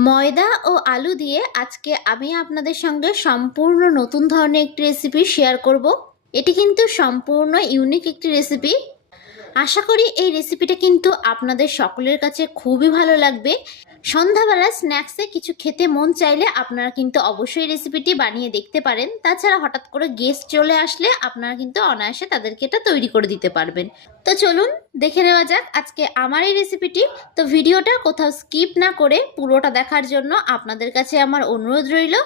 ময়দা ও আলু দিয়ে আজকে আমি আপনাদের সঙ্গে সম্পূর্ণ নতুন ধরনের একটি রেসিপি শেয়ার করব। এটি কিন্তু সম্পূর্ণ ইউনিক একটি রেসিপি আশা করি এই রেসিপিটা কিন্তু আপনাদের সকলের কাছে খুবই ভালো লাগবে। সন্ধ্যাবেলা স্ন্যাক্সে কিছু খেতে মন চাইলে আপনারা কিন্তু অবশ্যই রেসিপিটি বানিয়ে দেখতে পারেন। তাছাড়া হঠাৎ করে গেস্ট চলে আসলে আপনারা কিন্তু অনায়াসে তাদেরকে এটা তৈরি করে দিতে পারবেন। তো চলুন দেখে নেওয়া যাক আজকে আমার এই রেসিপিটি তো ভিডিওটা কোথাও স্কিপ না করে পুরোটা দেখার জন্য আপনাদের কাছে আমার অনুরোধ রইল।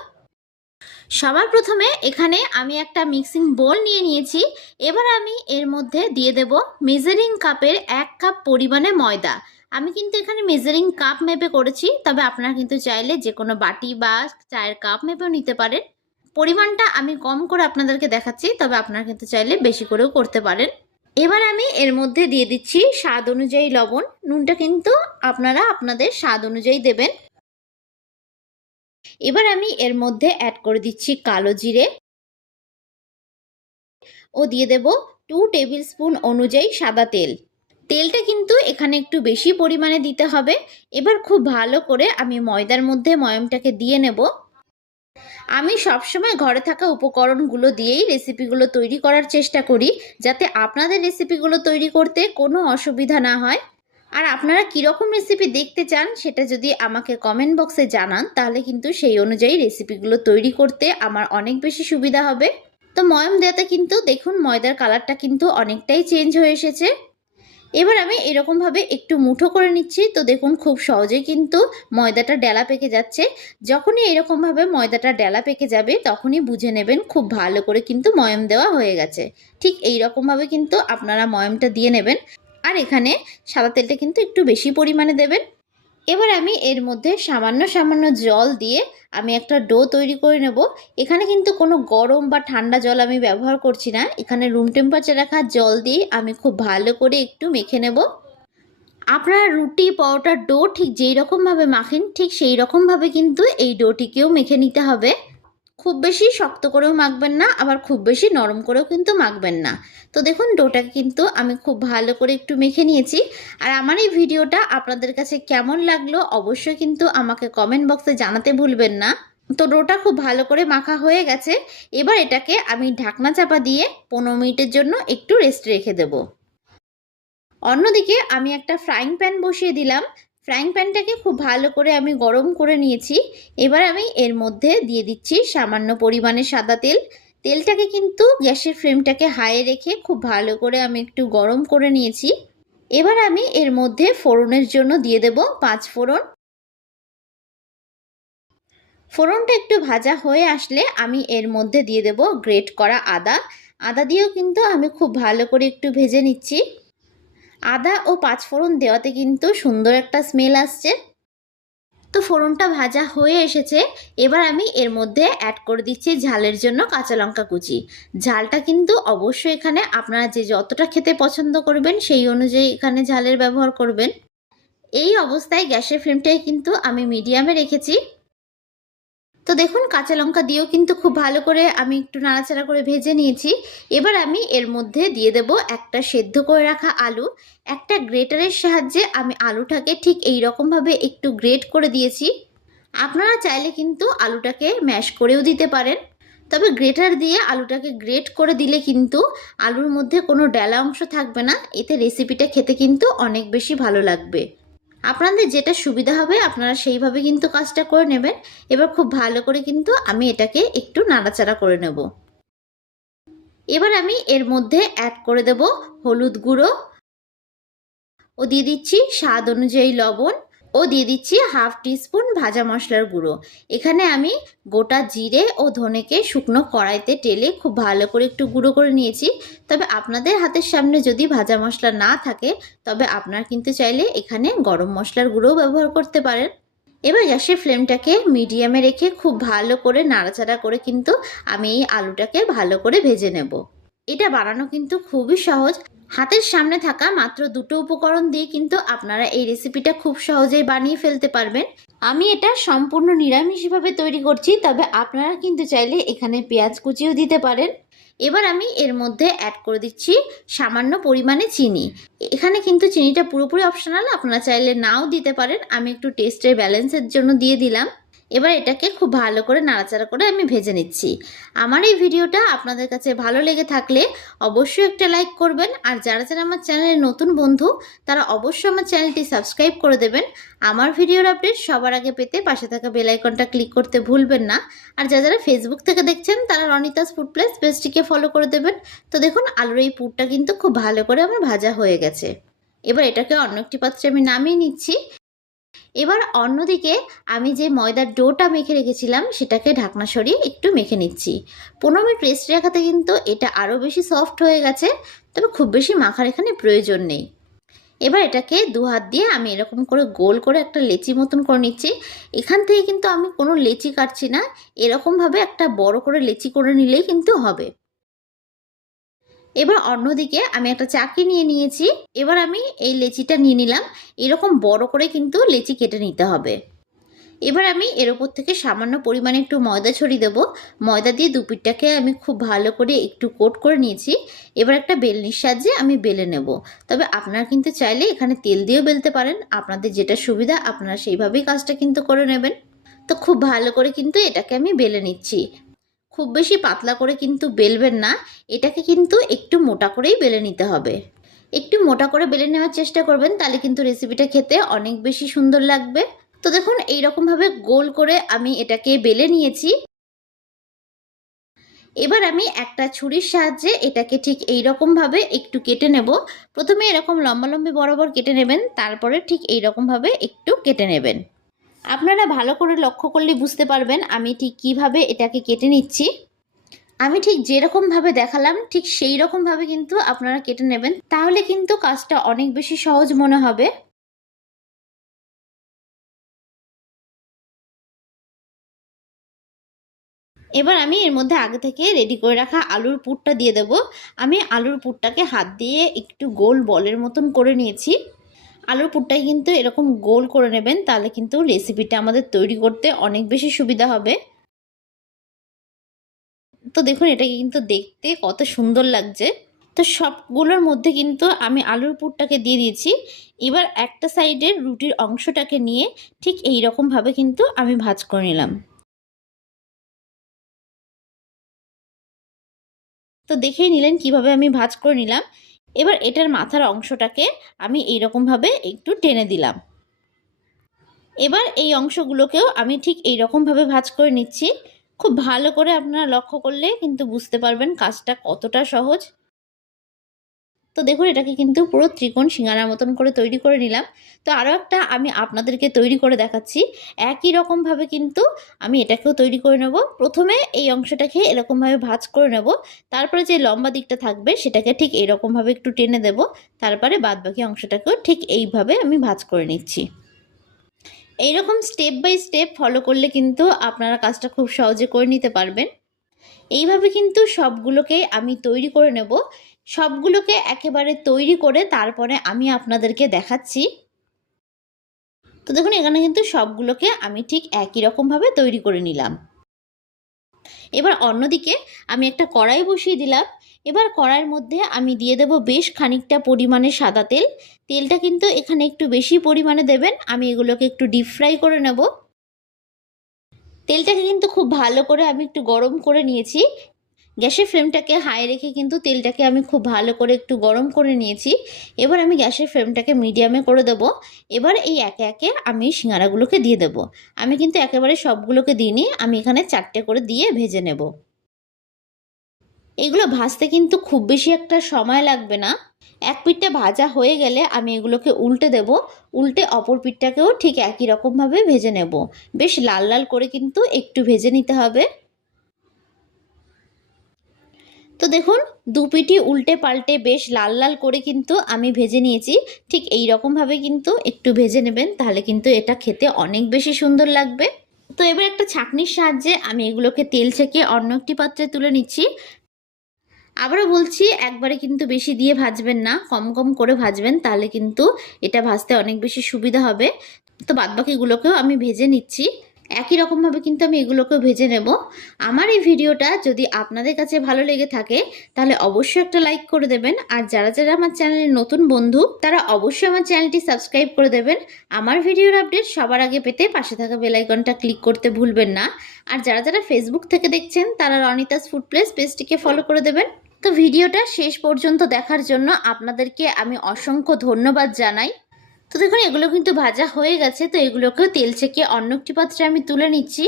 সবার প্রথমে এখানে আমি একটা মিক্সিং বোল নিয়ে নিয়েছি। এবার আমি এর মধ্যে দিয়ে দেব মেজারিং কাপের এক কাপ পরিমাণে ময়দা। আমি কিন্তু এখানে মেজারিং কাপ মেপে করেছি, তবে আপনারা কিন্তু চাইলে যে কোনো বাটি বা চায়ের কাপ মেপেও নিতে পারেন। পরিমাণটা আমি কম করে আপনাদেরকে দেখাচ্ছি, তবে আপনারা কিন্তু চাইলে বেশি করেও করতে পারেন। এবার আমি এর মধ্যে দিয়ে দিচ্ছি স্বাদ অনুযায়ী লবণ। নুনটা কিন্তু আপনারা আপনাদের স্বাদ অনুযায়ী দেবেন। এবার আমি এর মধ্যে অ্যাড করে দিচ্ছি কালো জিরে। ও দিয়ে দেব টু টেবিল স্পুন অনুযায়ী সাদা তেল। তেলটা কিন্তু এখানে একটু বেশি পরিমাণে দিতে হবে। এবার খুব ভালো করে আমি ময়দার মধ্যে ময়মটাকে দিয়ে নেব। আমি সবসময় ঘরে থাকা উপকরণগুলো দিয়েই রেসিপিগুলো তৈরি করার চেষ্টা করি, যাতে আপনাদের রেসিপিগুলো তৈরি করতে কোনো অসুবিধা না হয়। আর আপনারা কীরকম রেসিপি দেখতে চান সেটা যদি আমাকে কমেন্ট বক্সে জানান, তাহলে কিন্তু সেই অনুযায়ী রেসিপিগুলো তৈরি করতে আমার অনেক বেশি সুবিধা হবে। তো ময়ম দেওয়াতে কিন্তু দেখুন ময়দার কালারটা কিন্তু অনেকটাই চেঞ্জ হয়ে এসেছে। এবার আমি এরকমভাবে একটু মুঠো করে নিচ্ছি। তো দেখুন খুব সহজেই কিন্তু ময়দাটা ডেলা পেকে যাচ্ছে। যখনই এরকমভাবে ময়দাটা ডেলা পেকে যাবে, তখনই বুঝে নেবেন খুব ভালো করে কিন্তু ময়ম দেওয়া হয়ে গেছে। ঠিক এই রকমভাবে কিন্তু আপনারা ময়মটা দিয়ে নেবেন। আর এখানে সাদা তেলটা কিন্তু একটু বেশি পরিমাণে দেবেন। এবার আমি এর মধ্যে সামান্য সামান্য জল দিয়ে আমি একটা ডো তৈরি করে নেব। এখানে কিন্তু কোনো গরম বা ঠান্ডা জল আমি ব্যবহার করছি না। এখানে রুম টেম্পারেচার রাখা জল দিয়ে আমি খুব ভালো করে একটু মেখে নেব। আপনারা রুটি, পরোটার ডো ঠিক যেই রকমভাবে মাখেন, ঠিক সেই রকমভাবে কিন্তু এই ডোটিকেও মেখে নিতে হবে। খুব বেশি শক্ত করেও মাখবেন না, আবার খুব বেশি নরম করেও কিন্তু মাখবেন না। তো দেখুন, ডোটাকে কিন্তু আমি খুব ভালো করে একটু মেখে নিয়েছি। আর আমার এই ভিডিওটা আপনাদের কাছে কেমন লাগল অবশ্যই কিন্তু আমাকে কমেন্ট বক্সে জানাতে ভুলবেন না। তো ডোটা খুব ভালো করে মাখা হয়ে গেছে। এবার এটাকে আমি ঢাকনা চাপা দিয়ে পনেরো মিনিটের জন্য একটু রেস্ট রেখে দেব। অন্যদিকে আমি একটা ফ্রাইং প্যান বসিয়ে দিলাম। ফ্রাইং প্যানটাকে খুব ভালো করে আমি গরম করে নিয়েছি। এবার আমি এর মধ্যে দিয়ে দিচ্ছি সামান্য পরিমাণে সাদা তেল। তেলটাকে কিন্তু গ্যাসের ফ্লেমটাকে হাইয়ে রেখে খুব ভালো করে আমি একটু গরম করে নিয়েছি। এবার আমি এর মধ্যে ফোড়নের জন্য দিয়ে দেব পাঁচ ফোড়ন। ফোড়নটা একটু ভাজা হয়ে আসলে আমি এর মধ্যে দিয়ে দেব গ্রেট করা আদা। আদা দিয়েও কিন্তু আমি খুব ভালো করে একটু ভেজে নিচ্ছি। আদা ও পাঁচ ফোড়ন দেওয়াতে কিন্তু সুন্দর একটা স্মেল আসছে। তো ফোড়নটা ভাজা হয়ে এসেছে। এবার আমি এর মধ্যে অ্যাড করে দিচ্ছি ঝালের জন্য কাঁচা লঙ্কা কুচি। ঝালটা কিন্তু অবশ্যই এখানে আপনারা যে যতটা খেতে পছন্দ করবেন সেই অনুযায়ী এখানে ঝালের ব্যবহার করবেন। এই অবস্থায় গ্যাসের ফ্লেমটাই কিন্তু আমি মিডিয়ামে রেখেছি। তো দেখুন, কাঁচা লঙ্কা দিয়েও কিন্তু খুব ভালো করে আমি একটু নাড়াচাড়া করে ভেজে নিয়েছি। এবার আমি এর মধ্যে দিয়ে দেব একটা সেদ্ধ করে রাখা আলু। একটা গ্রেটারের সাহায্যে আমি আলুটাকে ঠিক এই রকমভাবে একটু গ্রেট করে দিয়েছি। আপনারা চাইলে কিন্তু আলুটাকে ম্যাশ করেও দিতে পারেন। তবে গ্রেটার দিয়ে আলুটাকে গ্রেট করে দিলে কিন্তু আলুর মধ্যে কোনো ডেলা অংশ থাকবে না। এতে রেসিপিটা খেতে কিন্তু অনেক বেশি ভালো লাগবে। আপনাদের যেটা সুবিধা হবে, আপনারা সেইভাবে কিন্তু কাজটা করে নেবেন। এবার খুব ভালো করে কিন্তু আমি এটাকে একটু নাড়াচাড়া করে নেব। এবার আমি এর মধ্যে অ্যাড করে দেব হলুদ গুঁড়ো। ও দিয়ে দিচ্ছি স্বাদ অনুযায়ী লবণ। ও দিয়ে দিচ্ছি হাফ টিস্পুন ভাজা মশলার গুঁড়ো। এখানে আমি গোটা জিরে ও ধনেকে শুকনো কড়াইতে টেলে খুব ভালো করে একটু গুঁড়ো করে নিয়েছি। তবে আপনাদের হাতের সামনে যদি ভাজা মশলা না থাকে, তবে আপনার কিন্তু চাইলে এখানে গরম মশলার গুঁড়োও ব্যবহার করতে পারেন। এবার গ্যাসের ফ্লেমটাকে মিডিয়ামে রেখে খুব ভালো করে নাড়াচাড়া করে কিন্তু আমি এই আলুটাকে ভালো করে ভেজে নেব। এটা বানানো কিন্তু খুবই সহজ। হাতের সামনে থাকা মাত্র দুটো উপকরণ দিয়ে কিন্তু আপনারা এই রেসিপিটা খুব সহজেই বানিয়ে ফেলতে পারবেন। আমি এটা সম্পূর্ণ নিরামিষভাবে তৈরি করছি, তবে আপনারা কিন্তু চাইলে এখানে পেঁয়াজ কুচিও দিতে পারেন। এবার আমি এর মধ্যে অ্যাড করে দিচ্ছি সামান্য পরিমাণে চিনি। এখানে কিন্তু চিনিটা পুরোপুরি অপশনাল আপনারা চাইলে নাও দিতে পারেন। আমি একটু টেস্টের ব্যালেন্সের জন্য দিয়ে দিলাম। এবার এটাকে খুব ভালো করে নাড়াচাড়া করে আমি ভেজে নিচ্ছি। আমার এই ভিডিওটা আপনাদের কাছে ভালো লেগে থাকলে অবশ্যই একটা লাইক করবেন। আর যারা যারা আমার চ্যানেলের নতুন বন্ধু, তারা অবশ্যই আমার চ্যানেলটি সাবস্ক্রাইব করে দেবেন। আমার ভিডিওর আপডেট সবার আগে পেতে পাশে থাকা বেলাইকনটা ক্লিক করতে ভুলবেন না। আর যারা যারা ফেসবুক থেকে দেখছেন, তারা রনিতাস ফুড প্লেস পেজটিকে ফলো করে দেবেন। তো দেখুন, আলুর এই পুরটা কিন্তু খুব ভালো করে আমার ভাজা হয়ে গেছে। এবার এটাকে অন্য একটি পাত্রে আমি নামিয়ে নিচ্ছি। এবার অন্যদিকে আমি যে ময়দার ডোটা মেখে রেখেছিলাম, সেটাকে ঢাকনা সরিয়ে একটু মেখে নিচ্ছি। পনেরো মিনিট রেস্ট রাখাতে কিন্তু এটা আরও বেশি সফট হয়ে গেছে, তবে খুব বেশি মাখার এখানে প্রয়োজন নেই। এবার এটাকে দু হাত দিয়ে আমি এরকম করে গোল করে একটা লেচি মতন করে নিচ্ছি। এখান থেকে কিন্তু আমি কোনো লেচি কাটছি না, এরকমভাবে একটা বড় করে লেচি করে নিলেই কিন্তু হবে। এবার অন্যদিকে আমি একটা চাকি নিয়ে নিয়েছি। এবার আমি এই লেচিটা নিয়ে নিলাম। এরকম বড় করে কিন্তু লেচি কেটে নিতে হবে। এবার আমি এর ওপর থেকে সামান্য পরিমাণে একটু ময়দা ছড়িয়ে দেবো। ময়দা দিয়ে দুপিটটাকে আমি খুব ভালো করে একটু কোট করে নিয়েছি। এবার একটা বেলনির সাহায্যে আমি বেলে নেব। তবে আপনারা কিন্তু চাইলে এখানে তেল দিয়েও বেলতে পারেন। আপনাদের যেটা সুবিধা, আপনারা সেইভাবেই কাজটা কিন্তু করে নেবেন। তো খুব ভালো করে কিন্তু এটাকে আমি বেলে নিচ্ছি। খুব বেশি পাতলা করে কিন্তু বেলবেন না। এটাকে কিন্তু একটু মোটা করেই বেলে নিতে হবে। একটু মোটা করে বেলে নেওয়ার চেষ্টা করবেন, তাহলে কিন্তু রেসিপিটা খেতে অনেক বেশি সুন্দর লাগবে। তো দেখুন, এইরকমভাবে গোল করে আমি এটাকে বেলে নিয়েছি। এবার আমি একটা ছুরির সাহায্যে এটাকে ঠিক এই ভাবে একটু কেটে নেব। প্রথমে এরকম লম্বা লম্বি বরাবর কেটে নেবেন, তারপরে ঠিক এই ভাবে একটু কেটে নেবেন। আপনারা ভালো করে লক্ষ্য করলে বুঝতে পারবেন আমি ঠিক কীভাবে এটাকে কেটে নিচ্ছি। আমি ঠিক যেরকমভাবে দেখালাম, ঠিক সেই রকমভাবে কিন্তু আপনারা কেটে নেবেন। তাহলে কিন্তু কাজটা অনেক বেশি সহজ মনে হবে। এবার আমি এর মধ্যে আগে থেকে রেডি করে রাখা আলুর পুরটা দিয়ে দেব। আমি আলুর পুরটাকে হাত দিয়ে একটু গোল বলের মতন করে নিয়েছি। আলুর পুরটাই কিন্তু এরকম গোল করে নেবেন, তাহলে কিন্তু রেসিপিটা আমাদের তৈরি করতে অনেক বেশি সুবিধা হবে। তো দেখুন, এটাকে কিন্তু দেখতে কত সুন্দর লাগছে। তো সবগুলোর মধ্যে কিন্তু আমি আলুর পুরটাকে দিয়ে দিয়েছি। এবার একটা সাইডের রুটির অংশটাকে নিয়ে ঠিক এই রকমভাবে কিন্তু আমি ভাজ করে নিলাম। তো দেখেই নিলেন কীভাবে আমি ভাজ করে নিলাম। এবার এটার মাথার অংশটাকে আমি এইরকমভাবে একটু টেনে দিলাম। এবার এই অংশগুলোকেও আমি ঠিক এই রকমভাবে ভাজ করে নিচ্ছি। খুব ভালো করে আপনারা লক্ষ্য করলে কিন্তু বুঝতে পারবেন কাজটা কতটা সহজ। তো দেখুন, এটাকে কিন্তু পুরো ত্রিকোণ সিঙ্গারার মতন করে তৈরি করে নিলাম। তো আরও একটা আমি আপনাদেরকে তৈরি করে দেখাচ্ছি। একই রকমভাবে কিন্তু আমি এটাকেও তৈরি করে নেব। প্রথমে এই অংশটাকে এরকমভাবে ভাজ করে নেব। তারপরে যে লম্বা দিকটা থাকবে, সেটাকে ঠিক এরকমভাবে একটু টেনে দেব। তারপরে বাদবাকি অংশটাকেও ঠিক এইভাবে আমি ভাজ করে নিচ্ছি। এইরকম স্টেপ বাই স্টেপ ফলো করলে কিন্তু আপনারা কাজটা খুব সহজে করে নিতে পারবেন। এইভাবে কিন্তু সবগুলোকে আমি তৈরি করে নেব। সবগুলোকে একেবারে তৈরি করে তারপরে আমি আপনাদেরকে দেখাচ্ছি। তো দেখুন, এখানে কিন্তু সবগুলোকে আমি ঠিক একই রকমভাবে তৈরি করে নিলাম। এবার অন্যদিকে আমি একটা কড়াই বসিয়ে দিলাম। এবার কড়াইয়ের মধ্যে আমি দিয়ে দেব বেশ খানিকটা পরিমাণে সাদা তেল। তেলটা কিন্তু এখানে একটু বেশি পরিমাণে দেবেন। আমি এগুলোকে একটু ডিপ ফ্রাই করে নেব। তেলটাকে কিন্তু খুব ভালো করে আমি একটু গরম করে নিয়েছি। গ্যাসের ফ্লেমটাকে হাই রেখে কিন্তু তেলটাকে আমি খুব ভালো করে একটু গরম করে নিয়েছি। এবার আমি গ্যাসের ফ্লেমটাকে মিডিয়ামে করে দেব। এবার এই একে একে আমি সিঙ্গারাগুলোকে দিয়ে দেব। আমি কিন্তু একেবারে সবগুলোকে দিইনি, আমি এখানে চারটে করে দিয়ে ভেজে নেব। এগুলো ভাজতে কিন্তু খুব বেশি একটা সময় লাগবে না। এক পিঠটা ভাজা হয়ে গেলে আমি এগুলোকে উল্টে দেব। উল্টে অপর পিঠটাকেও ঠিক একই রকমভাবে ভেজে নেব। বেশ লাল লাল করে কিন্তু একটু ভেজে নিতে হবে। তো দেখুন, দু পিঠি উল্টে পাল্টে বেশ লাল লাল করে কিন্তু আমি ভেজে নিয়েছি। ঠিক এই রকমভাবে কিন্তু একটু ভেজে নেবেন, তাহলে কিন্তু এটা খেতে অনেক বেশি সুন্দর লাগবে। তো এবার একটা ছাঁকনির সাহায্যে আমি এগুলোকে তেল ছেঁকে অন্য একটি পাত্রে তুলে নিচ্ছি। আবারও বলছি, একবারে কিন্তু বেশি দিয়ে ভাজবেন না, কম কম করে ভাজবেন, তাহলে কিন্তু এটা ভাজতে অনেক বেশি সুবিধা হবে। তো বাদবাকিগুলোকেও আমি ভেজে নিচ্ছি। একই রকমভাবে কিন্তু আমি এগুলোকে ভেজে নেব। আমার এই ভিডিওটা যদি আপনাদের কাছে ভালো লেগে থাকে, তাহলে অবশ্যই একটা লাইক করে দেবেন। আর যারা যারা আমার চ্যানেলের নতুন বন্ধু, তারা অবশ্যই আমার চ্যানেলটি সাবস্ক্রাইব করে দেবেন। আমার ভিডিওর আপডেট সবার আগে পেতে পাশে থাকা বেলাইকনটা ক্লিক করতে ভুলবেন না। আর যারা যারা ফেসবুক থেকে দেখছেন, তারা রনিতাস ফুড প্লেস পেজটিকে ফলো করে দেবেন। তো ভিডিওটা শেষ পর্যন্ত দেখার জন্য আপনাদেরকে আমি অসংখ্য ধন্যবাদ জানাই। তো দেখুন, এগুলো কিন্তু ভাজা হয়ে গেছে, তো এগুলোকেও তেল চেকে অন্য একটি পাত্রে আমি তুলে নিচ্ছি।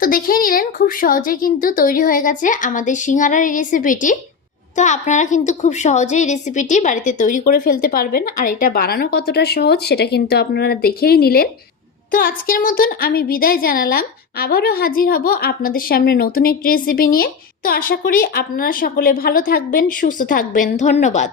তো দেখেই নিলেন, খুব সহজেই কিন্তু তৈরি হয়ে গেছে আমাদের সিঙ্গারার এই রেসিপিটি তো আপনারা কিন্তু খুব সহজেই রেসিপিটি বাড়িতে তৈরি করে ফেলতে পারবেন, আর এটা বানানো কতটা সহজ সেটা কিন্তু আপনারা দেখেই নিলেন। তো আজকের মতন আমি বিদায় জানালাম, আবারও হাজির হব আপনাদের সামনে নতুন একটি রেসিপি নিয়ে। তো আশা করি আপনারা সকলে ভালো থাকবেন, সুস্থ থাকবেন, ধন্যবাদ।